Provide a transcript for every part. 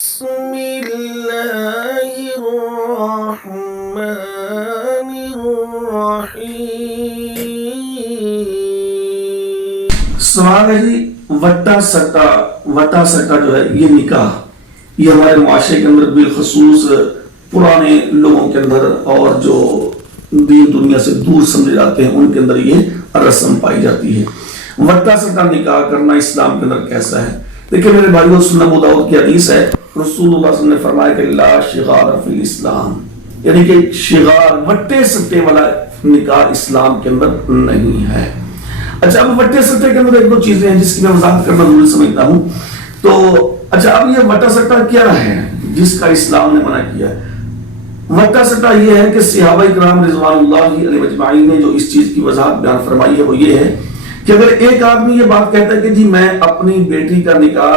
بسم اللہ الرحمن الرحیم۔ سوال ہے جی وٹا سٹا جو ہے یہ نکاح، یہ ہمارے معاشرے کے اندر بالخصوص پرانے لوگوں کے اندر اور جو دین دنیا سے دور سمجھے جاتے ہیں ان کے اندر یہ رسم پائی جاتی ہے۔ وٹا سٹا نکاح کرنا اسلام کے اندر کیسا ہے؟ دیکھیں میرے بھائیو، سنن ابو داؤد کی حدیث ہے، رسول اللہ صلی اللہ علیہ وسلم نے فرمایا کہ لا شغار فی الاسلام، یعنی کہ شغار وٹے سٹے والا نکاح اسلام کے اندر نہیں ہے۔ اچھا، اب وٹے سٹے کے اندر ایک دو چیزیں ہیں جس کی میں وضاحت کرنا ضروری سمجھتا ہوں۔ تو اچھا، اب یہ وٹا سٹا کیا ہے جس کا اسلام نے منع کیا ہے؟ وٹا سٹا یہ ہے کہ صحابہ کرام رضوان اللہ علیہ اجمعین نے جو اس چیز کی وضاحت بیان فرمائی ہے وہ یہ ہے کہ اگر ایک آدمی یہ بات کہتا ہے کہ جی میں اپنی بیٹی کا نکاح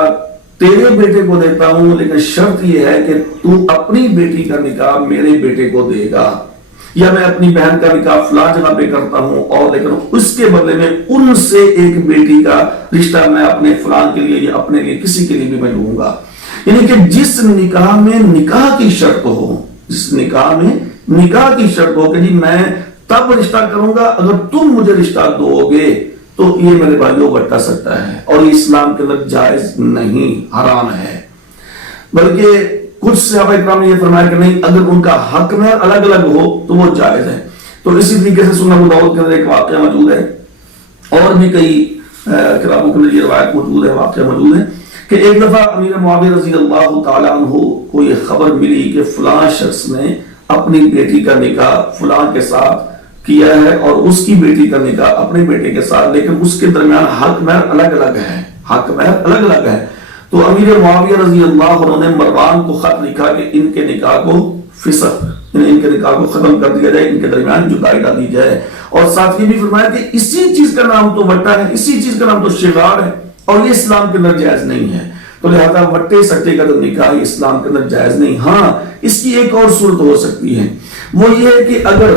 تیرے بیٹے کو دیتا ہوں، لیکن شرط یہ ہے کہ تو اپنی بیٹی کا نکاح میرے بیٹے کو دے گا، یا میں اپنی بہن کا نکاح فلاں جگہ پہ کرتا ہوں اور لیکن اس کے بدلے میں ان سے ایک بیٹی کا رشتہ میں اپنے فلاں کے لیے یا اپنے لیے کسی کے لیے بھی میں لوں گا۔ یعنی کہ جس نکاح میں نکاح کی شرط ہو، جس نکاح میں نکاح کی شرط ہو کہ جی میں تب رشتہ کروں گا اگر تم مجھے رشتہ دو گے، تو یہ میرے بھائیوں وٹا سکتا ہے اور یہ اسلام کے اندر جائز نہیں، حرام ہے۔ بلکہ کچھ صحابہ کرام نے یہ فرمایا کہ نہیں، اگر ان کا حق میں الگ الگ ہو تو وہ جائز ہے۔ تو اسی طریقے سے سنن ابو داؤد کے اندر ایک واقعہ موجود ہے، اور بھی کئی کتابوں کے اندر یہ روایت موجود ہے، واقعہ موجود ہے کہ ایک دفعہ امیر معاویہ رضی اللہ تعالیٰ عنہ کو یہ خبر ملی کہ فلاں شخص نے اپنی بیٹی کا نکاح فلاں کے ساتھ کیا ہے اور اس کی بیٹی کا نکاح اپنے بیٹے کے ساتھ، لیکن اس کے درمیان حق مہر الگ الگ ہے، حق مہر الگ الگ ہے۔ تو امیر معاویہ رضی اللہ عنہ نے مروان کو خط لکھا کہ ان کے نکاح کو فسخ، یعنی ان کے نکاح کو ختم کر دیا جائے، ان کے درمیان جدائی ڈال دی جائے، اور ساتھ یہ بھی فرمایا کہ اسی چیز کا نام تو وٹا ہے، اسی چیز کا نام تو شغار ہے، اور یہ اسلام کے اندر جائز نہیں ہے۔ تو لہذا وٹے سٹے کا جو نکاح اسلام کے اندر جائز نہیں۔ ہاں، اس کی ایک اور صورت ہو سکتی ہے، وہ یہ ہے کہ اگر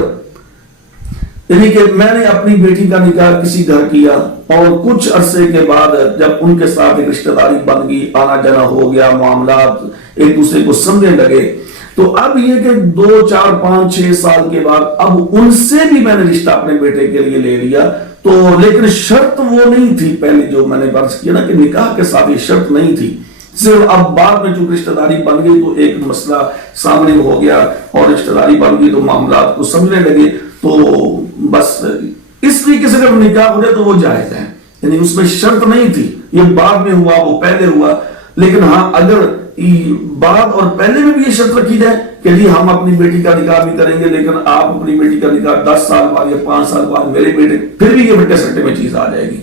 یعنی کہ میں نے اپنی بیٹی کا نکاح کسی گھر کیا اور کچھ عرصے کے بعد جب ان کے ساتھ ایک رشتہ داری بن گئی، آنا جانا ہو گیا، معاملات ایک دوسرے کو سمجھنے لگے، تو اب یہ کہ 2 4 5 6 سال کے بعد اب ان سے بھی میں نے رشتہ اپنے بیٹے کے لیے لے لیا، تو لیکن شرط وہ نہیں تھی پہلے جو میں نے عرض کیا نا کہ نکاح کے ساتھ یہ شرط نہیں تھی، صرف اب بعد میں چونکہ رشتہ داری بن گئی تو ایک مسئلہ سامنے ہو گیا اور رشتہ داری بن گئی تو معاملات کو سمجھنے لگے، تو بس اس طریقے سے اگر نکاح ہو جائے تو وہ جائز ہے، یعنی اس میں شرط نہیں تھی، یہ بعد میں ہوا وہ پہلے ہوا۔ لیکن ہاں، اگر بعد اور پہلے میں بھی یہ شرط رکھی جائے کہ جی ہم اپنی بیٹی کا نکاح بھی کریں گے لیکن آپ اپنی بیٹی کا نکاح 10 سال بعد یا 5 سال بعد میرے بیٹے، پھر بھی یہ وٹے سٹے میں چیز آ جائے گی۔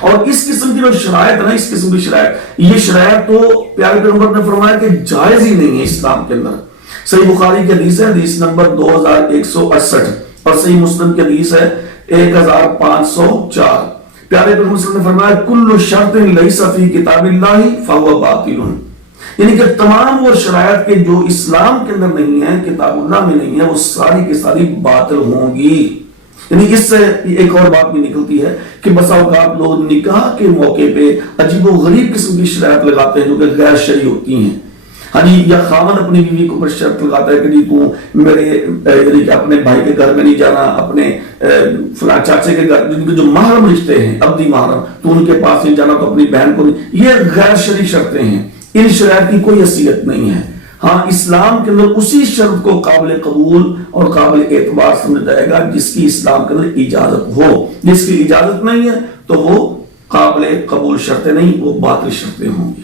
اور اس قسم کی جو شرائط ہے نا، اس قسم کی شرائط، یہ شرائط تو پیارے پیغمبر نے فرمایا کہ جائز ہی نہیں ہے اسلام کے اندر۔ صحیح بخاری کی حدیث ہے، حدیث نمبر 2168، اور صحیح مسلم کی حدیث ہے 1504۔ پیارے پیغمبر صلی اللہ علیہ وسلم نے فرمایا کل شرط لیس فی کتاب اللہ فہو باطل، یعنی کہ تمام وہ شرائط کے جو اسلام کے اندر نہیں ہیں، کتاب اللہ میں نہیں ہے، وہ ساری کی ساری باطل ہوں گی۔ یعنی اس سے ایک اور بات بھی نکلتی ہے کہ بسا اوقات لوگ نکاح کے موقع پہ عجیب و غریب قسم کی شرائط لگاتے ہیں جو کہ غیر شرعی ہوتی ہیں۔ ہاں جی، یا خاوند اپنی بیوی کو پر شرط لگاتا ہے کہ جی تو میرے یعنی کہ اپنے بھائی کے گھر میں نہیں جانا، اپنے فلاں چاچے کے گھر جن کے جو محرم رشتے ہیں، ابدی محرم، تو ان کے پاس نہیں جانا، تو اپنی بہن کو نہیں۔ یہ غیر شرعی شرطیں ہیں، ان شرائط کی کوئی حیثیت نہیں ہے۔ ہاں، اسلام کے اندر اسی شرط کو قابل قبول اور قابل اعتبار سمجھا جائے گا جس کی اسلام کے اندر اجازت ہو، جس کی اجازت نہیں ہے تو وہ قابل قبول شرطیں نہیں، وہ باطل شرطیں ہوں گی۔